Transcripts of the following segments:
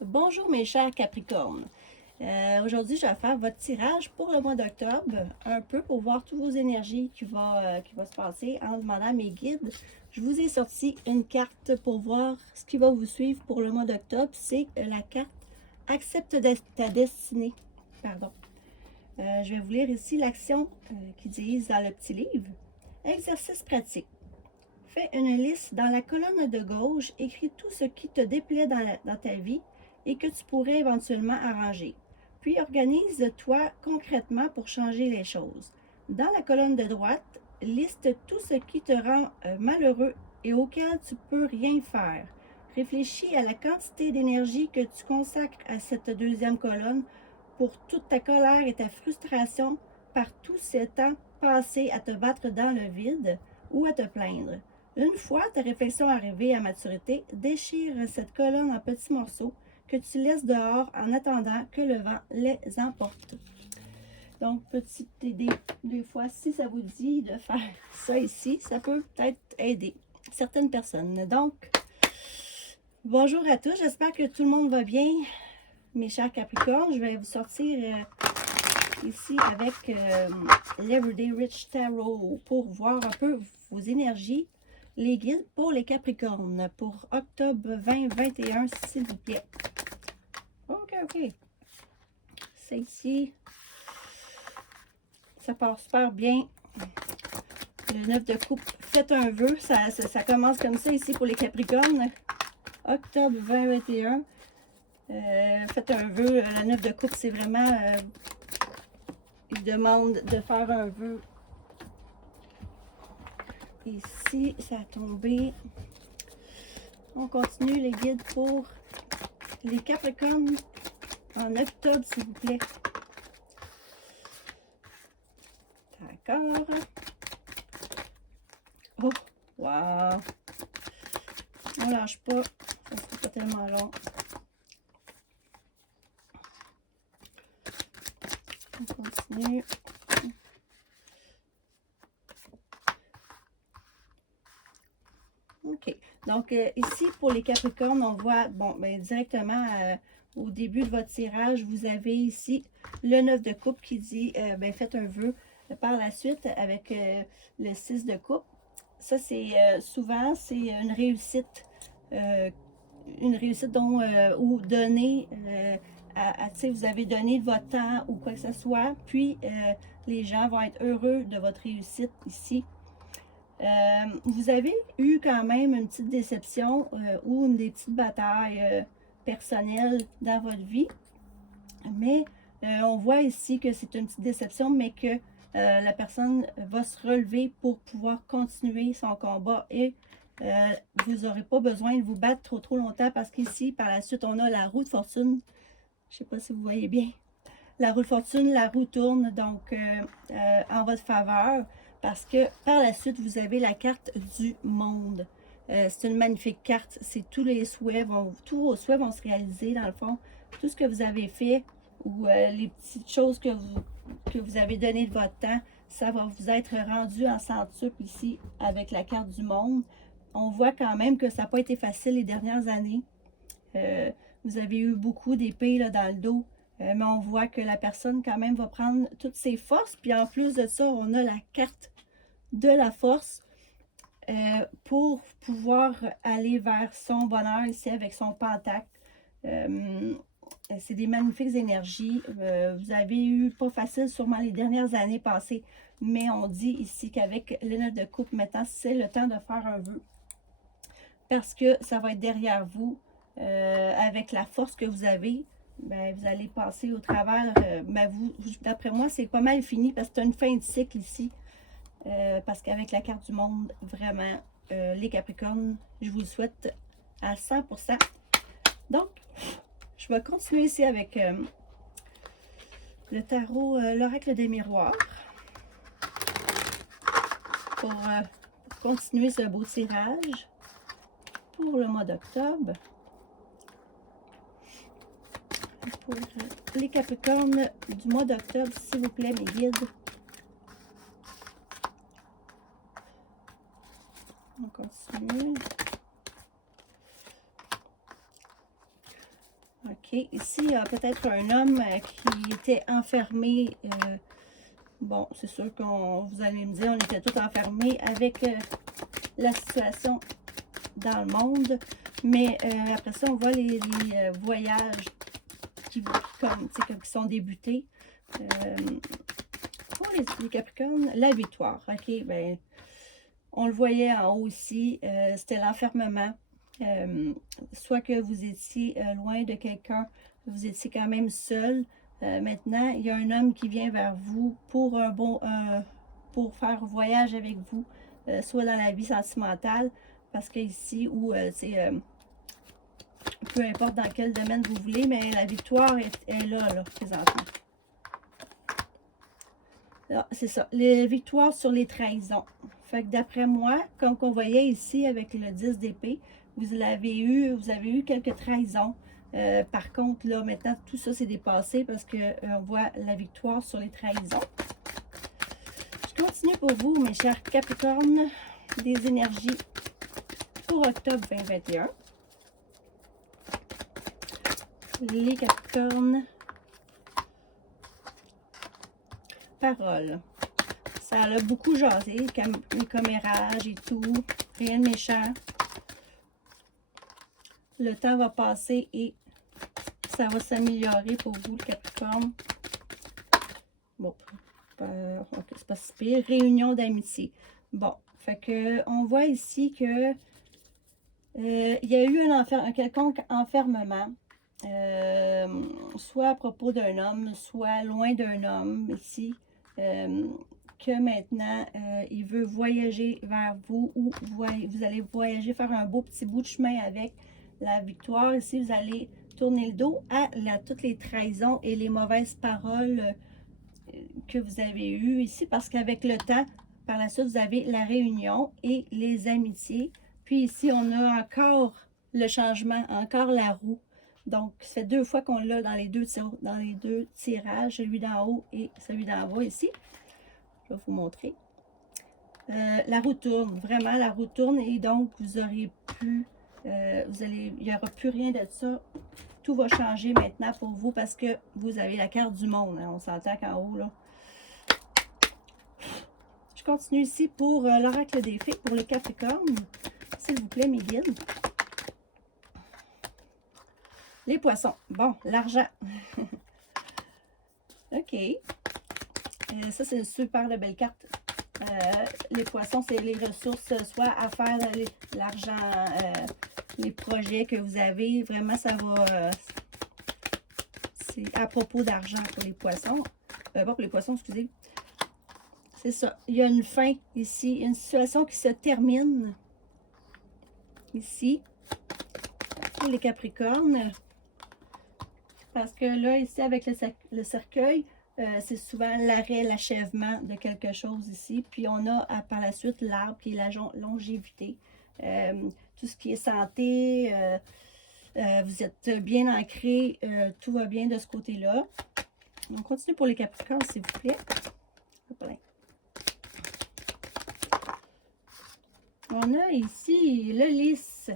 Bonjour mes chers Capricornes. Aujourd'hui, je vais faire votre tirage pour le mois d'octobre, un peu pour voir toutes vos énergies qui va se passer en demandant à mes guides. Je vous ai sorti une carte pour voir ce qui va vous suivre pour le mois d'octobre. C'est la carte Accepte ta destinée. Pardon. Je vais vous lire ici l'action qu'ils disent dans le petit livre. Exercice pratique. Fais une liste dans la colonne de gauche. Écris tout ce qui te déplaît dans ta vie et que tu pourrais éventuellement arranger. Puis organise-toi concrètement pour changer les choses. Dans la colonne de droite, liste tout ce qui te rend malheureux et auquel tu peux rien faire. Réfléchis à la quantité d'énergie que tu consacres à cette deuxième colonne pour toute ta colère et ta frustration par tout ce temps passé à te battre dans le vide ou à te plaindre. Une fois ta réflexion arrivée à maturité, déchire cette colonne en petits morceaux que tu laisses dehors en attendant que le vent les emporte. Donc, petite idée, des fois, si ça vous dit de faire ça ici, ça peut peut-être aider certaines personnes. Donc, bonjour à tous, j'espère que tout le monde va bien, mes chers Capricornes. Je vais vous sortir ici avec l'Everyday Rich Tarot pour voir un peu vos énergies, les guides pour les Capricornes pour octobre 2021, s'il vous plaît. OK. C'est ici. Ça part super bien. Le 9 de coupe, faites un vœu. Ça commence comme ça ici pour les Capricornes. Octobre 2021. Faites un vœu. Le 9 de coupe, c'est vraiment... il demande de faire un vœu. Ici, ça a tombé. On continue les guides pour les Capricornes en octobre, s'il vous plaît. D'accord. Oh, wow. On lâche pas. Ça ne sera pas tellement long. On continue. OK. Donc, ici, pour les Capricornes, on voit, bon, ben, directement au début de votre tirage, vous avez ici le 9 de coupe qui dit, ben, faites un vœu. Par la suite, avec le 6 de coupe, ça, c'est souvent, c'est une réussite dont, ou donner, vous avez donné de votre temps ou quoi que ce soit, puis les gens vont être heureux de votre réussite ici. Vous avez eu quand même une petite déception ou des petites batailles personnelles dans votre vie, mais on voit ici que c'est une petite déception, mais que la personne va se relever pour pouvoir continuer son combat et vous n'aurez pas besoin de vous battre trop longtemps parce qu'ici, par la suite, on a la roue de fortune. Je ne sais pas si vous voyez bien. La roue de fortune, la roue tourne donc en votre faveur parce que par la suite, vous avez la carte du monde. C'est une magnifique carte. C'est tous vos souhaits vont se réaliser dans le fond. Tout ce que vous avez fait ou les petites choses que vous avez donné de votre temps, ça va vous être rendu en centuple ici avec la carte du monde. On voit quand même que ça n'a pas été facile les dernières années. Vous avez eu beaucoup d'épées dans le dos. Mais on voit que la personne quand même va prendre toutes ses forces. Puis en plus de ça, on a la carte de la force pour pouvoir aller vers son bonheur ici avec son pentacle. C'est des magnifiques énergies. Vous avez eu pas facile sûrement les dernières années passées. Mais on dit ici qu'avec le 9 de coupe, maintenant, c'est le temps de faire un vœu. Parce que ça va être derrière vous. Avec la force que vous avez. Ben, vous allez passer au travers, ben d'après moi, c'est pas mal fini parce que c'est une fin de cycle ici. Parce qu'avec la carte du monde, vraiment, les Capricornes, je vous le souhaite à 100%. Donc, je vais continuer ici avec le tarot, l'oracle des miroirs. Pour continuer ce beau tirage pour le mois d'octobre. Pour les Capricornes du mois d'octobre, s'il vous plaît, mes guides. On continue. OK. Ici, il y a peut-être un homme qui était enfermé. Bon, c'est sûr qu'on, vous allez me dire, on était tous enfermés avec la situation dans le monde. Mais après ça, on voit les voyages qui sont débutés. Pour les Capricornes, la victoire. OK, ben, on le voyait en haut aussi, c'était l'enfermement. Soit que vous étiez loin de quelqu'un, vous étiez quand même seul. Maintenant, il y a un homme qui vient vers vous pour pour faire un voyage avec vous, soit dans la vie sentimentale, parce que ici, ou peu importe dans quel domaine vous voulez, mais la victoire est là, présentement. C'est ça, les victoires sur les trahisons. Fait que d'après moi, comme qu'on voyait ici avec le 10 d'épée, vous avez eu quelques trahisons. Par contre, là, maintenant, tout ça s'est dépassé parce qu'on voit la victoire sur les trahisons. Je continue pour vous, mes chers Capricornes, des énergies pour octobre 2021. Les Capricornes, parole. Ça a beaucoup jasé, les commérages et tout, rien de méchant. Le temps va passer et ça va s'améliorer pour vous, le Capricorne. Bon, c'est pas si pire. Réunion d'amitié. Bon, fait que on voit ici que il y a eu un quelconque enfermement, soit à propos d'un homme, soit loin d'un homme ici, que maintenant il veut voyager vers vous ou vous allez voyager, faire un beau petit bout de chemin avec la victoire. Ici, vous allez tourner le dos à toutes les trahisons et les mauvaises paroles que vous avez eues ici, parce qu'avec le temps, par la suite, vous avez la réunion et les amitiés. Puis ici, on a encore le changement, encore la roue. Donc, ça fait 2 fois qu'on l'a dans les deux tirages, celui d'en haut et celui d'en bas ici. Je vais vous montrer. La roue tourne, vraiment, la roue tourne et donc, vous aurez plus, il n'y aura plus rien de ça. Tout va changer maintenant pour vous parce que vous avez la carte du monde. Hein, on s'entend qu'en haut, là. Je continue ici pour l'oracle des fées, pour les Capricornes. S'il vous plaît, mes guides. Les poissons. Bon, l'argent. OK. Ça, c'est une super belle carte. Les poissons, c'est les ressources, soit à faire l'argent, les projets que vous avez. Vraiment, ça va... c'est à propos d'argent pour les poissons. Pas pour les poissons, excusez. C'est ça. Il y a une fin ici. Une situation qui se termine. Ici. Pour les Capricornes. Parce que là, ici, avec le cercueil, c'est souvent l'arrêt, l'achèvement de quelque chose ici. Puis on a par la suite l'arbre qui est la longévité. Tout ce qui est santé, vous êtes bien ancré, tout va bien de ce côté-là. On continue pour les Capricornes, s'il vous plaît. On a ici le lys,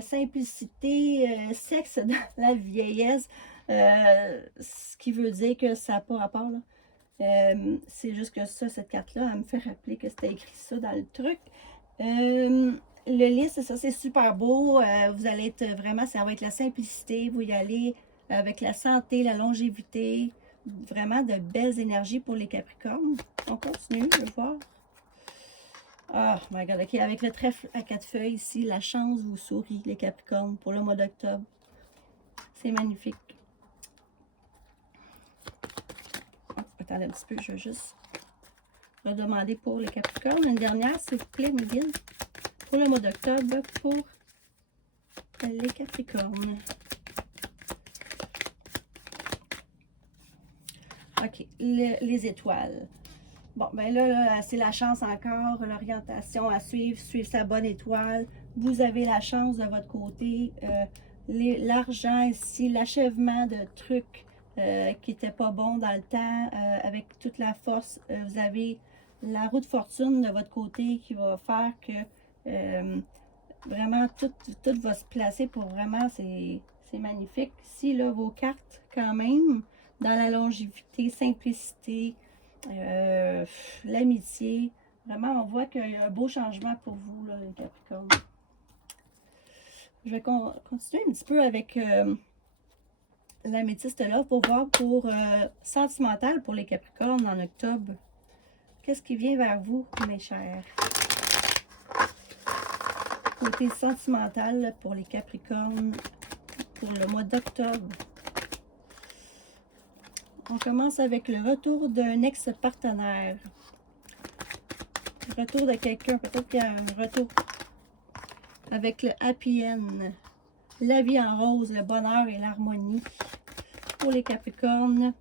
simplicité, sexe dans la vieillesse, ce qui veut dire que ça n'a pas rapport, là. C'est juste que ça, cette carte-là, elle me fait rappeler que c'était écrit ça dans le truc. Le lys, c'est ça, c'est super beau. Vous allez être vraiment, ça va être la simplicité. Vous y allez avec la santé, la longévité. Vraiment de belles énergies pour les Capricornes. On continue, je vais voir. Oh my god, ok, avec le trèfle à 4 feuilles ici, la chance vous sourit, les Capricornes, pour le mois d'octobre. C'est magnifique. Oh, attendez un petit peu, je vais juste redemander pour les Capricornes. Une dernière, s'il vous plaît, mes guides, pour le mois d'octobre, pour les Capricornes. Ok, les étoiles. Bon, ben là c'est la chance encore, l'orientation à suivre, suivre sa bonne étoile. Vous avez la chance de votre côté. L'argent ici, l'achèvement de trucs qui n'étaient pas bons dans le temps, avec toute la force. Vous avez la roue de fortune de votre côté qui va faire que Vraiment, tout va se placer pour vraiment, c'est magnifique. Ici, là, vos cartes, quand même, dans la longévité, simplicité, l'amitié. Vraiment, on voit qu'il y a un beau changement pour vous, là, les Capricornes. Je vais continuer un petit peu avec l'améthyste là pour voir pour sentimental pour les Capricornes en octobre. Qu'est-ce qui vient vers vous, mes chers? Côté sentimental pour les Capricornes pour le mois d'octobre. On commence avec le retour d'un ex-partenaire. Le retour de quelqu'un, peut-être qu'il y a un retour avec le happy end. La vie en rose, le bonheur et l'harmonie. Pour les Capricornes,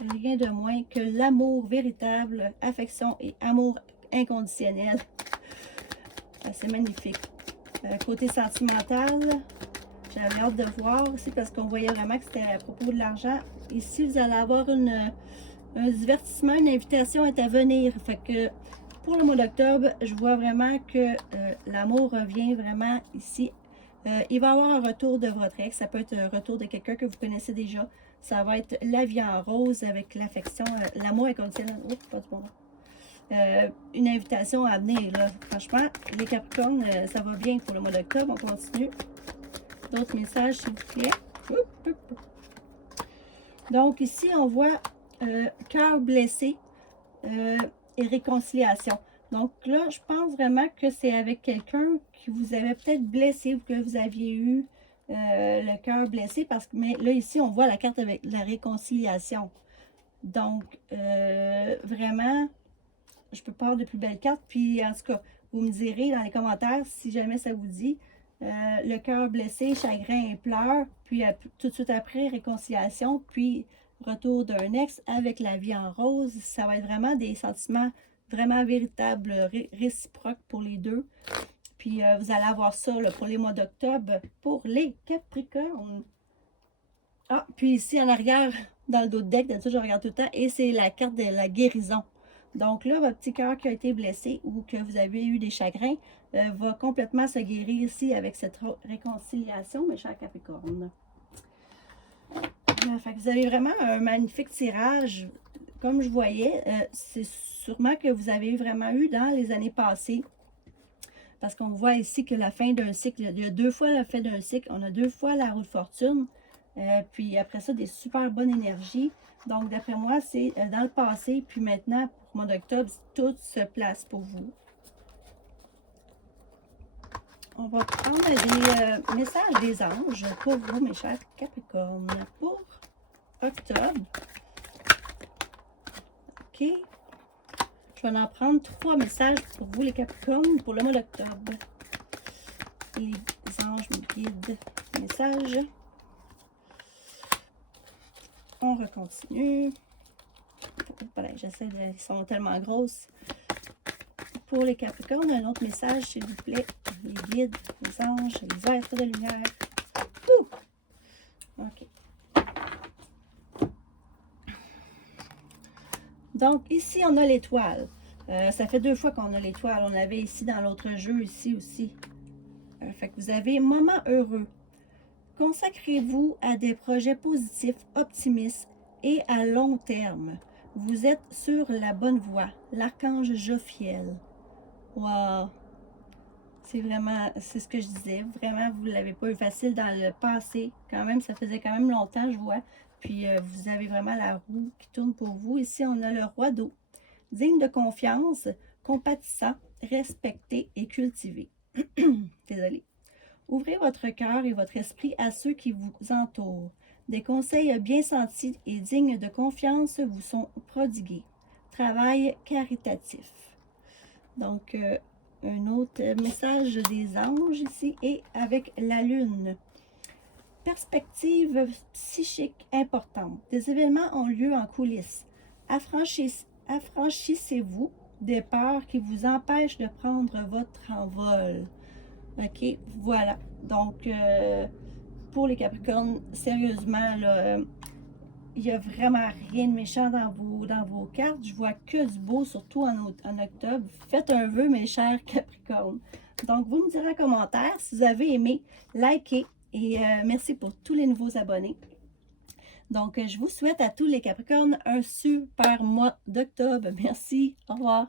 rien de moins que l'amour véritable, affection et amour inconditionnel. C'est magnifique. Côté sentimental, j'avais hâte de voir aussi parce qu'on voyait vraiment que c'était à propos de l'argent. Ici, vous allez avoir un divertissement, une invitation est à venir. Fait que pour le mois d'octobre, je vois vraiment que l'amour revient vraiment ici. Il va y avoir un retour de votre ex. Ça peut être un retour de quelqu'un que vous connaissez déjà. Ça va être la vie en rose avec l'affection, l'amour inconditionnel. Oups, pas du bon mot. Une invitation à venir. Là. Franchement, les Capricornes, ça va bien pour le mois d'octobre. On continue. D'autres messages, s'il vous plaît. Donc, ici, on voit cœur blessé et réconciliation. Donc là, je pense vraiment que c'est avec quelqu'un qui vous avait peut-être blessé ou que vous aviez eu le cœur blessé. Parce que, mais là, ici, on voit la carte avec la réconciliation. Donc, vraiment, je peux pas avoir de plus belle carte. Puis, en tout cas, vous me direz dans les commentaires si jamais ça vous dit. Le cœur blessé, chagrin et pleurs. Puis, tout de suite après, réconciliation. Puis, retour d'un ex avec la vie en rose. Ça va être vraiment des sentiments vraiment véritables, réciproques pour les deux. Puis, vous allez avoir ça là, pour les mois d'octobre pour les Capricornes. Ah, puis ici en arrière, dans le dos de deck, d'habitude je regarde tout le temps, et c'est la carte de la guérison. Donc là, votre petit cœur qui a été blessé ou que vous avez eu des chagrins va complètement se guérir ici avec cette réconciliation, mes chers Capricornes. Fait que vous avez vraiment un magnifique tirage. Comme je voyais, c'est sûrement que vous avez vraiment eu dans les années passées. Parce qu'on voit ici que la fin d'un cycle, il y a 2 fois la fin d'un cycle, on a 2 fois la roue de fortune. Puis après ça, des super bonnes énergies. Donc, d'après moi, c'est dans le passé. Puis maintenant, pour le mois d'octobre, tout se place pour vous. On va prendre des messages des anges pour vous, mes chers Capricornes, pour octobre. OK. Je vais en prendre 3 messages pour vous, les Capricornes, pour le mois d'octobre. Les anges me guident. Messages. On recontinue. Voilà, j'essaie de... Ils sont tellement grosses. Pour les Capricornes, un autre message, s'il vous plaît. Les guides, les anges, les êtres de lumière. Ouh! OK. Donc, ici, on a l'étoile. Ça fait 2 fois qu'on a l'étoile. On l'avait ici dans l'autre jeu, ici aussi. Fait que vous avez moment heureux. Consacrez-vous à des projets positifs, optimistes et à long terme. Vous êtes sur la bonne voie. L'archange Jophiel. Wow! C'est vraiment, c'est ce que je disais. Vraiment, vous ne l'avez pas eu facile dans le passé. Quand même, ça faisait quand même longtemps, je vois. Puis, vous avez vraiment la roue qui tourne pour vous. Ici, on a le roi d'eau. Digne de confiance, compatissant, respecté et cultivé. Désolée. Ouvrez votre cœur et votre esprit à ceux qui vous entourent. Des conseils bien sentis et dignes de confiance vous sont prodigués. Travail caritatif. Donc, un autre message des anges ici et avec la lune. Perspective psychique importante. Des événements ont lieu en coulisses. Affranchissez-vous des peurs qui vous empêchent de prendre votre envol. OK, voilà. Donc, pour les Capricornes, sérieusement, là, il n'y a vraiment rien de méchant dans vos cartes. Je vois que du beau, surtout en octobre. Faites un vœu, mes chers Capricornes. Donc, vous me direz en commentaire si vous avez aimé, likez et merci pour tous les nouveaux abonnés. Donc, je vous souhaite à tous les Capricornes un super mois d'octobre. Merci, au revoir.